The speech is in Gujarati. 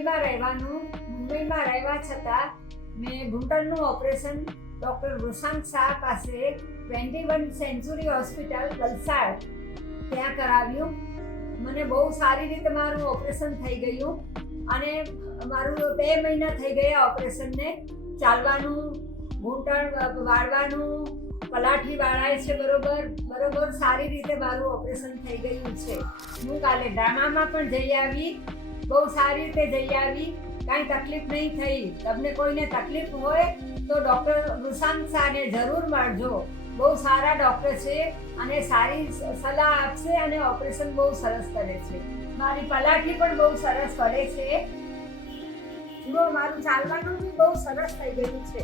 મુંબઈમાં રહેવા છતાં મેં ઘૂંટણનું ઓપરેશન ડૉક્ટર વૃષાંક શાહ પાસે 21 સેન્ચુરી હોસ્પિટલ વલસાડ ત્યાં કરાવ્યું. મને બહુ સારી રીતે મારું ઓપરેશન થઈ ગયું અને મારું 2 મહિના થઈ ગયા ઓપરેશનને. ચાલવાનું, ઘૂંટણ વાળવાનું, પલાઠી વાળાય છે બરોબર સારી રીતે મારું ઓપરેશન થઈ ગયું છે. હું કાલે ડ્રામામાં પણ જઈ આવી, બહુ સારી રીતે જઈ આવી, કાંઈ તકલીફ નહીં થઈ. તમને કોઈને તકલીફ હોય તો ડૉક્ટર વૃષાંક શાહને જરૂર મળજો. બહુ સારા ડૉક્ટર છે અને સારી સલાહ આપશે અને ઓપરેશન બહુ સરસ કરે છે. મારી પલાઠી પણ બહુ સરસ પડે છે. મારું ચાલવાનું બી બહુ સરસ થઈ ગયું છે.